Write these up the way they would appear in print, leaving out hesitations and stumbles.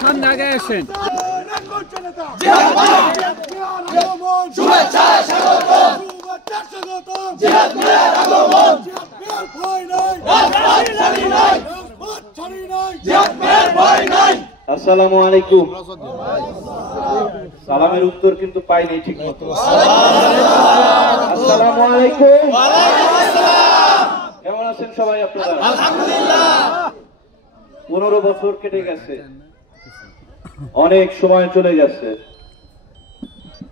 সামনে আগে আসেন। আসসালামু আলাইকুম। সালামের উত্তর কিন্তু পাইনি ঠিক মতো। আসসালামু আলাইকুম। কেমন আছেন সবাই আপনারা? আলহামদুলিল্লাহ। 15 বছর কেটে গেছে, অনেক সময় চলে গেছে।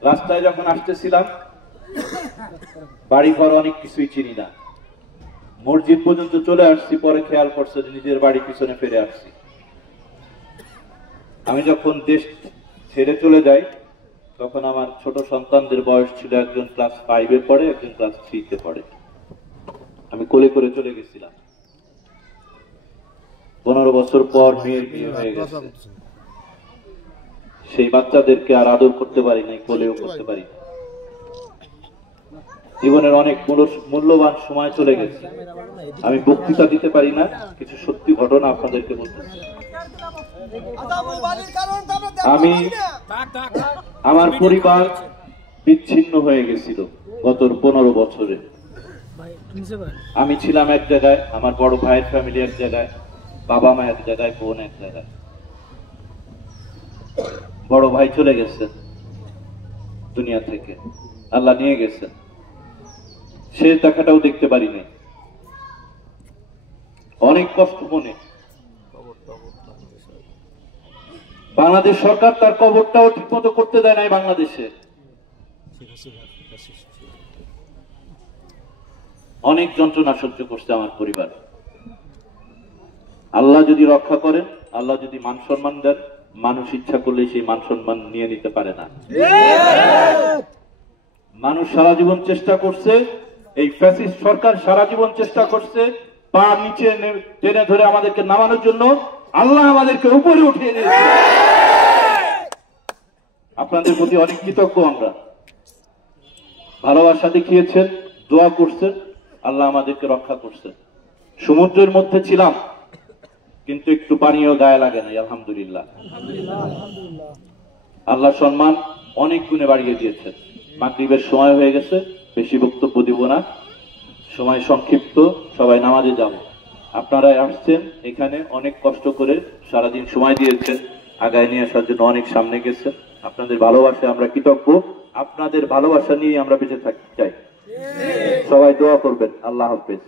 রাস্তায় যখন আসতেছিলাম বাড়ি ঘর অনেক কিছুই চিনি না, মসজিদ পর্যন্ত চলে আসছি, পরে খেয়াল করছে যে নিজের বাড়ি পিছনে ফিরে আসছি। আমি যখন দেশ ছেড়ে চলে যাই তখন আমার ছোট সন্তানদের বয়স ছিল, একজন ক্লাস 5-এ পড়ে, একজন ক্লাস 3-তে পড়ে। আমি কোলে করে চলে গেছিলাম। 15 বছর পর মেয়ের বিয়ে হয়ে গেছে। সেই বাচ্চাদেরকে আর আদর করতে পারি নাই, কোলেও করতে পারি না। জীবনের অনেক মূল্যবান সময় চলে গেছে। আমি বক্তৃতা দিতে পারি না, কিছু সত্যি ঘটনা আপনাদেরকে বলতেছি। আমার পরিবার বিচ্ছিন্ন হয়ে গেছিল গত 15 বছরে। আমি ছিলাম এক জায়গায়, আমার বড় ভাইয়ের ফ্যামিলি এক জায়গায়, বাবা মা এক জায়গায়, বোন এক জায়গায়। বড় ভাই চলে গেছে দুনিয়া থেকে, আল্লাহ নিয়ে গেছে। সে দেখাটাও দেখতে পারি নাই। অনেক কষ্ট মনে। বাংলাদেশ সরকার তার কবরটাও ঠিক মতো করতে দেয় নাই বাংলাদেশে। অনেক যন্ত্রণা সহ্য করছে আমার পরিবার। আল্লাহ যদি রক্ষা করেন, আল্লাহ যদি মান সম্মান দেন, মানুষ ইচ্ছা করলে সেই মান সম্মান নিয়ে নিতে পারে না। মানুষ সারা জীবন চেষ্টা করছে, এই ফ্যাসিস্ট সরকার সারা জীবন চেষ্টা করছে পা নিচে টেনে ধরে আমাদেরকে নামানোর জন্য। আল্লাহ আমাদেরকে উপরে উঠিয়ে নিয়েছে। আপনাদের প্রতি অনেক কৃতজ্ঞ আমরা। ভালোবাসা দেখিয়েছেন, দোয়া করছেন, আল্লাহ আমাদেরকে রক্ষা করছেন। সমুদ্রের মধ্যে ছিলাম কিন্তু একটু পানিও গায়ে লাগে নাই, আলহামদুলিল্লাহ। আল্লাহ সম্মান অনেক গুণে বাড়িয়ে দিয়েছেন। মাগরিবের সময় হয়ে গেছে, বেশি বক্তব্য দিব না, সময় সংক্ষিপ্ত, সবাই নামাজে যাব। আপনারা আসছেন এখানে, অনেক কষ্ট করে সারাদিন সময় দিয়েছেন, আগায় নিয়ে আসার জন্য অনেক সামনে গেছেন। আপনাদের ভালোবাসায় আমরা কৃতজ্ঞ। আপনাদের ভালোবাসা নিয়ে আমরা বেঁচে থাকতে চাই। সবাই দোয়া করবেন। আল্লাহ হাফেজ।